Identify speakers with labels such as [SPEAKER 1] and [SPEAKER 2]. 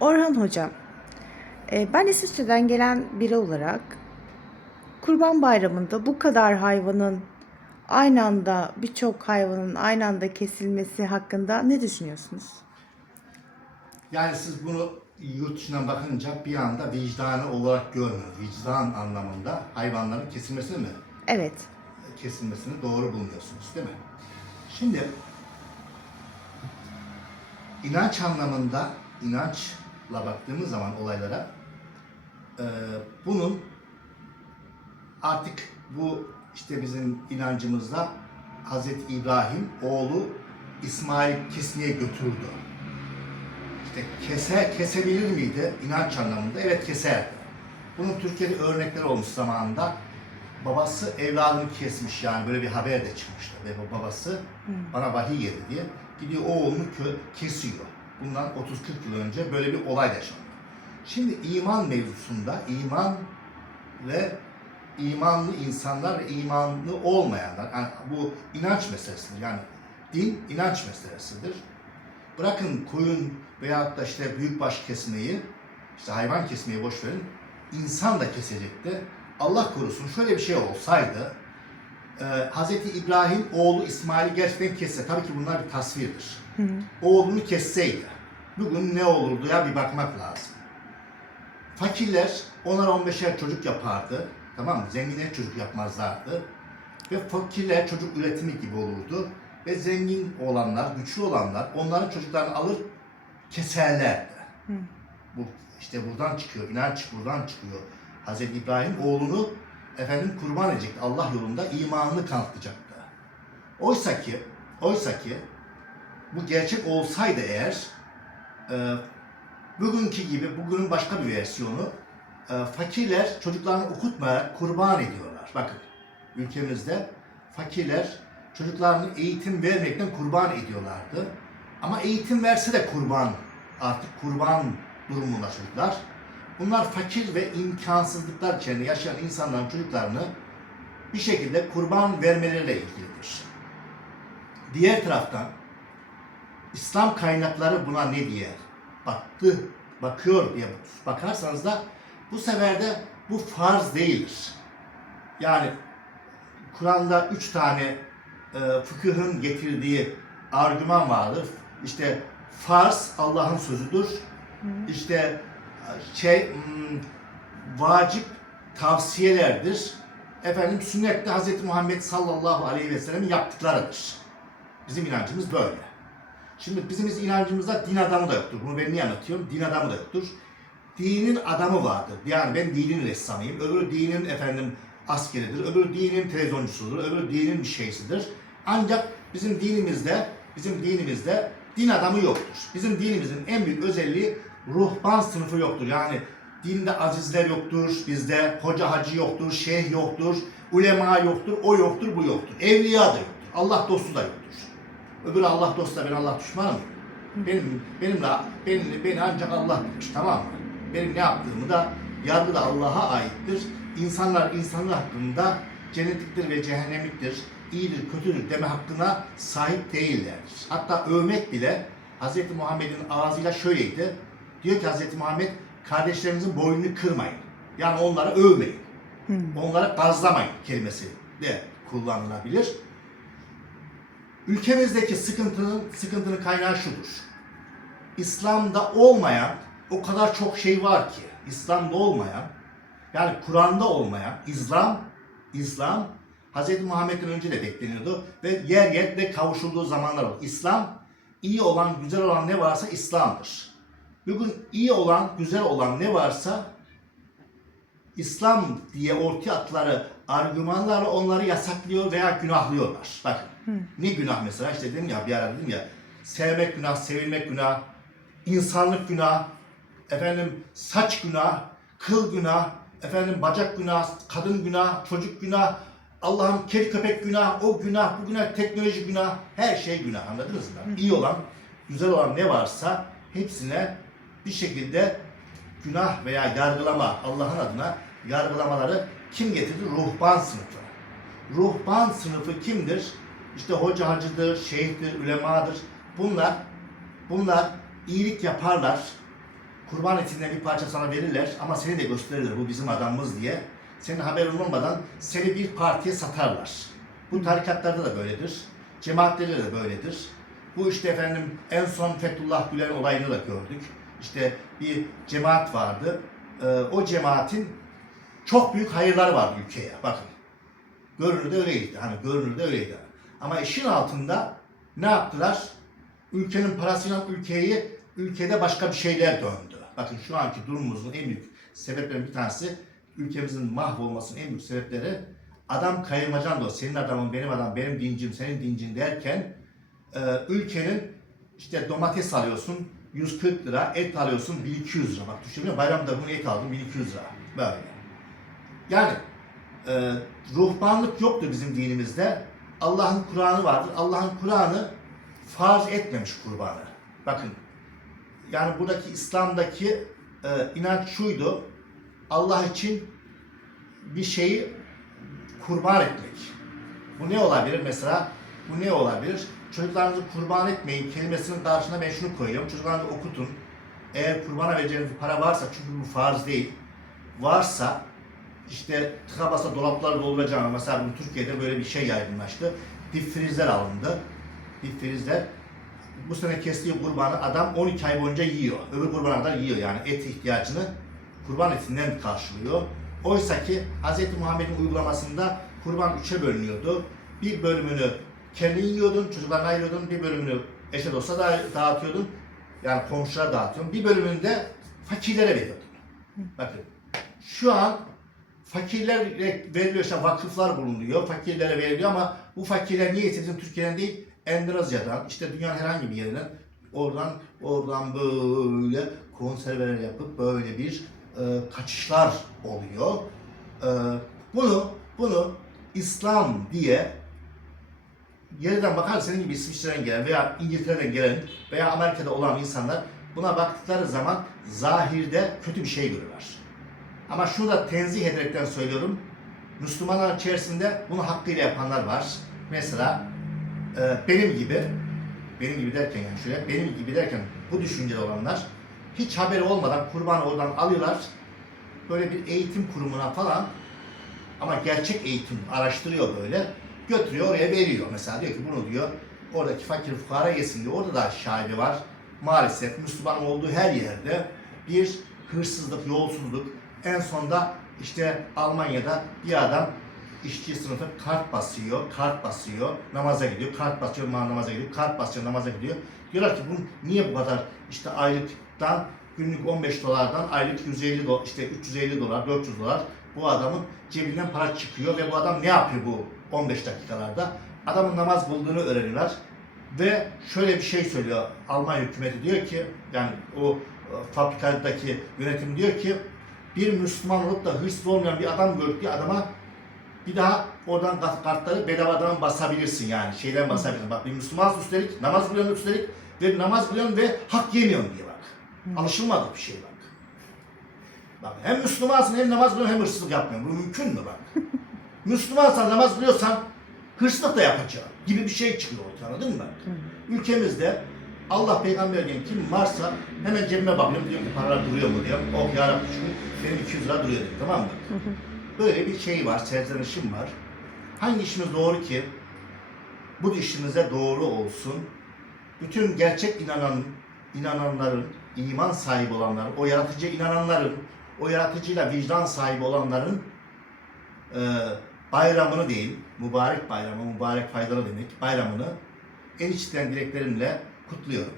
[SPEAKER 1] Orhan Hocam, e, ben İsviçre'den gelen biri olarak Kurban Bayramı'nda bu kadar hayvanın aynı anda birçok hayvanın aynı anda kesilmesi hakkında ne düşünüyorsunuz?
[SPEAKER 2] Yani siz bunu yurt dışından bakınca bir anda vicdanı olarak görmüyorsunuz. Vicdan anlamında hayvanların kesilmesini mi?
[SPEAKER 1] Evet,
[SPEAKER 2] Kesilmesini doğru bulmuyorsunuz değil mi? Şimdi inanç anlamında inançla baktığımız zaman olaylara e, bunun artık bu işte bizim inancımızda Hazreti İbrahim oğlu İsmail kesmeye götürdü. İşte kese, kesebilir miydi inanç anlamında? Evet keserdi. Bunun Türkiye'de örnekleri olmuş zamanında. Babası evladını kesmiş yani böyle bir haber de çıkmıştı. Ve babası bana vahiy geldi diye gidiyor oğlunu kö- kesiyor. Bundan 30-40 yıl önce böyle bir olay yaşanıyor. Şimdi iman mevzusunda iman ve imanlı insanlar ve imanlı olmayanlar yani bu inanç meselesidir. Yani din inanç meselesidir. Bırakın koyun veyahut da işte büyükbaş kesmeyi, işte hayvan kesmeyi boş verin. İnsan da kesecekti. Allah korusun şöyle bir şey olsaydı, e, Hz. İbrahim oğlu İsmail'i gerçekten kesse, tabii ki bunlar bir tasvirdir. Oğlunu kesseydi, bugün ne olurdu ya bir bakmak lazım. Fakirler 10'ar 15'er çocuk yapardı. Tamam mı? Zenginler çocuk yapmazlardı. Ve fakirler çocuk üretimi gibi olurdu. Ve zengin olanlar, güçlü olanlar onların çocuklarını alır keserlerdi. Bu işte buradan çıkıyor, inanç buradan çıkıyor. Hz. İbrahim oğlunu efendim kurban edecekti. Allah yolunda imanını kanıtlayacaktı. Oysa ki, oysa ki bu gerçek olsaydı eğer e, bugünkü gibi bugünün başka bir versiyonu e, fakirler çocuklarını okutmayarak kurban ediyorlar. Bakın ülkemizde fakirler çocuklarını eğitim vermekten kurban ediyorlardı. Ama eğitim verse de kurban artık kurban durumunda çocuklar. Bunlar fakir ve imkansızlıklar içerisinde yaşayan insanların çocuklarını bir şekilde kurban vermeleriyle ilgilidir. Diğer taraftan İslam kaynakları buna ne diye baktı, bakıyor diye bakarsanız da bu sefer de bu farz değildir. Yani Kur'an'da üç tane e, fıkıhın getirdiği argüman vardır. İşte farz Allah'ın sözüdür. İşte şey hmm, vacip tavsiyelerdir. Efendim sünnette Hz. Muhammed sallallahu aleyhi ve sellem'in yaptıklarıdır. Bizim inancımız böyle. Şimdi bizim inancımızda din adamı da yoktur. Bunu ben niye anlatıyorum? Din adamı da yoktur. Dinin adamı vardır. Yani ben dinin ressamıyım. Öbürü dinin efendim askeridir. Öbürü dinin televizyoncusudur. Öbürü dinin bir şeysidir. Ancak bizim dinimizde bizim dinimizde din adamı yoktur. Bizim dinimizin en büyük özelliği ruhban sınıfı yoktur. Yani dinde azizler yoktur, bizde hoca hacı yoktur, şeyh yoktur, ulema yoktur, o yoktur, bu yoktur. Evliya da yoktur. Allah dostu da yoktur. Öbürü Allah dostu da ben Allah düşmanım. Benim benimle beni, beni ancak Allah bilir. Tamam mı? Benim ne yaptığımı da yargı da Allah'a aittir. İnsanlar insanlar hakkında cennetliktir ve cehennemliktir, iyidir, kötüdür deme hakkına sahip değillerdir. Hatta övmek bile Hz. Muhammed'in ağzıyla şöyleydi. Diyor ki Hz. Muhammed kardeşlerinizin boynunu kırmayın. Yani onları övmeyin. Onlara gazlamayın kelimesi de kullanılabilir. Ülkemizdeki sıkıntının sıkıntının kaynağı şudur. İslam'da olmayan o kadar çok şey var ki İslam'da olmayan yani Kur'an'da olmayan İslam İslam Hz. Muhammed'den önce de bekleniyordu ve yer yer de kavuşulduğu zamanlar oldu. İslam iyi olan, güzel olan ne varsa İslam'dır. Bugün iyi olan, güzel olan ne varsa İslam diye ortaya attıkları argümanlarla onları yasaklıyor veya günahlıyorlar. Bakın ne günah mesela işte dedim ya bir ara dedim ya sevmek günah, sevilmek günah, insanlık günah, efendim saç günah, kıl günah, efendim bacak günah, kadın günah, çocuk günah, Allah'ım kedi köpek günah, o günah, bu günah, teknoloji günah, her şey günah anladınız mı? İyi olan, güzel olan ne varsa hepsine bir şekilde günah veya yargılama Allah'ın adına yargılamaları kim getirdi? Ruhban sınıfı. Ruhban sınıfı kimdir? İşte hoca hacıdır, şeyhtir, ulemadır. Bunlar bunlar iyilik yaparlar. kurban etinden bir parça sana verirler ama seni de gösterirler bu bizim adamımız diye. Senin haberin olmadan seni bir partiye satarlar. Bu tarikatlarda da böyledir. Cemaatlerde de böyledir. Bu işte efendim en son Fethullah Gülen olayını da gördük. İşte bir cemaat vardı. Ee, o cemaatin çok büyük hayırları vardı ülkeye. Bakın. Görünürde öyleydi. Hani görünürde öyleydi. Ama işin altında ne yaptılar? Ülkenin parasıyla ülkeyi, ülkede başka bir şeyler döndü. Bakın şu anki durumumuzun en büyük sebeplerinden bir tanesi ülkemizin mahvolmasının en büyük sebepleri adam kayırmacan da. Senin adamın, benim adam, benim dincim, senin dincin derken e, ülkenin işte domates alıyorsun 140 lira, et alıyorsun 1200 lira. Bak düşünüyor? Bayramda bunu et aldım 1200 lira. Böyle. Yani e, ruhbanlık yoktur bizim dinimizde. Allah'ın Kur'an'ı vardır. Allah'ın Kur'an'ı farz etmemiş kurbanı. Bakın. Yani buradaki İslam'daki e, inanç şuydu. Allah için bir şeyi kurban etmek. Bu ne olabilir mesela? Bu ne olabilir? Çocuklarınızı kurban etmeyin kelimesinin karşına ben şunu koyuyorum. Çocuklarınızı okutun. Eğer kurbana vereceğiniz para varsa çünkü bu farz değil. Varsa işte tıka basa dolaplar dolduracağım. Mesela bu Türkiye'de böyle bir şey yaygınlaştı. Dip frizler alındı. Dip frizler. Bu sene kestiği kurbanı adam 12 ay boyunca yiyor. Öbür kurbana yiyor yani et ihtiyacını kurban etinden karşılıyor. Oysa ki Hz. Muhammed'in uygulamasında kurban üçe bölünüyordu. Bir bölümünü kendin yiyordun, çocuklarına ayırıyordun. Bir bölümünü eşe dosta da dağıtıyordun. Yani komşulara dağıtıyordun. Bir bölümünü de fakirlere veriyordun. Bakın şu an fakirlere veriliyor işte vakıflar bulunuyor. Fakirlere veriliyor ama bu fakirler niyeyse bizim Türkiye'den değil Endonezya'dan işte dünyanın herhangi bir yerinden oradan oradan böyle konserveler yapıp böyle bir e, kaçışlar oluyor. E, bunu bunu İslam diye yerden bakar senin gibi İsviçre'den gelen veya İngiltere'den gelen veya Amerika'da olan insanlar buna baktıkları zaman zahirde kötü bir şey görürler. Ama şunu da tenzih ederekten söylüyorum. Müslümanlar içerisinde bunu hakkıyla yapanlar var. Mesela e, benim gibi, benim gibi derken yani şöyle, benim gibi derken bu düşüncede olanlar hiç haberi olmadan kurbanı oradan alıyorlar. Böyle bir eğitim kurumuna falan ama gerçek eğitim araştırıyor böyle. Götürüyor oraya veriyor. Mesela diyor ki bunu diyor oradaki fakir fukara yesin diyor. Orada da şahidi var. Maalesef Müslüman olduğu her yerde bir hırsızlık, yolsuzluk. En sonda işte Almanya'da bir adam işçi sınıfı kart basıyor, kart basıyor, namaza gidiyor, kart basıyor, namaza gidiyor, kart basıyor, namaza gidiyor. Diyorlar ki bu niye bu kadar işte aylıktan günlük 15 dolardan aylık 150 dolar, işte 350 dolar, 400 dolar bu adamın cebinden para çıkıyor ve bu adam ne yapıyor bu 15 dakikalarda? Adamın namaz bulduğunu öğreniyorlar ve şöyle bir şey söylüyor Alman hükümeti diyor ki yani o e, fabrikadaki yönetim diyor ki bir Müslüman olup da hırsız olmayan bir adam gördüğü adama bir daha oradan kart- kartları bedavadan basabilirsin yani şeyden basabilirsin. Bak bir Müslüman üstelik namaz kılıyorsun üstelik ve namaz kılıyorsun ve hak yemiyorsun bak. Alışılmadık bir şey bak. Bak hem Müslümansın hem namaz kılıyorsun hem hırsızlık yapmıyorsun. Bu mümkün mü bak? Müslümansan namaz kılıyorsan hırsızlık da yapacaksın gibi bir şey çıkıyor ortaya anladın mı? Ülkemizde Allah peygamber diyen kim varsa hemen cebime bakıyorum diyorum ki paralar duruyor mu diyorum. Oh yarabbim şükür benim 200 lira duruyor diyor tamam mı? Böyle bir şey var, serzenişim var. Hangi işimiz doğru ki bu işimize doğru olsun. Bütün gerçek inanan inananların, iman sahibi olanların, o yaratıcıya inananların, o yaratıcıyla vicdan sahibi olanların e, bayramını değil, mübarek bayramı, mübarek faydalı demek, bayramını en içten dileklerimle kutluyorum.